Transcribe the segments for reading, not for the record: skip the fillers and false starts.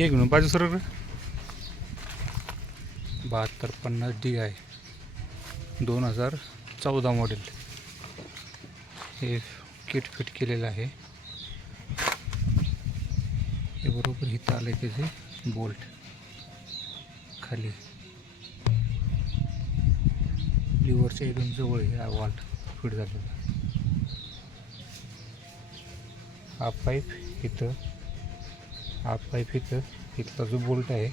एक मिनिट बाजू sir 7250 DI 2014 model हे किट फिट केलेलं आहे. हे बरोबर इथं आले त्याचे बोल्ट खाली लिव्हरच्या एकदम जवळ हा वाल्ट फिट झालेला. हा पाईप इथं इथला जो बोल्ट आहे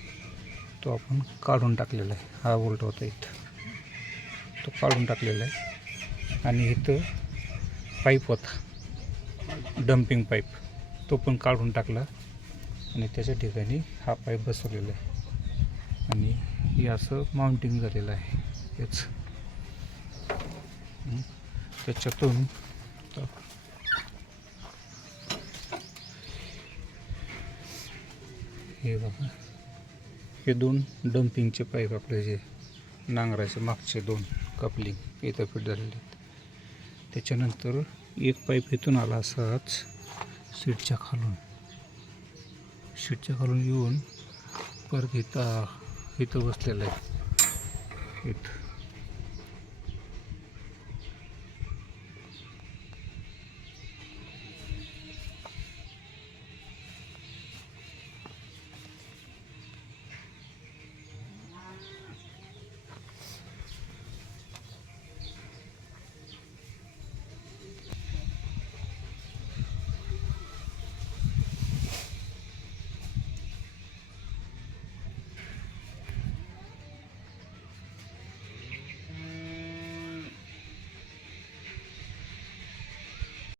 तो आपण काढून टाकलेला आहे. हा बोल्ट होता इथं तो काढून टाकलेला आहे. आणि इथं पाईप होता डम्पिंग पाईप तो पण काढून टाकला आणि त्याच्या ठिकाणी हा पाईप बसवलेला आहे. आणि हे असं माउंटिंग झालेलं आहे. हेच त्याच्यातून हे बघा हे 2 डम्पिंगचे पाईप आपले जे नांगराचे मागचे 2 कपलिंग इथं फिट झालेले आहेत. त्याच्यानंतर एक पाईप इथून आला असाच सीटच्या खालून येऊन परत इथं बसलेला आहे. इथं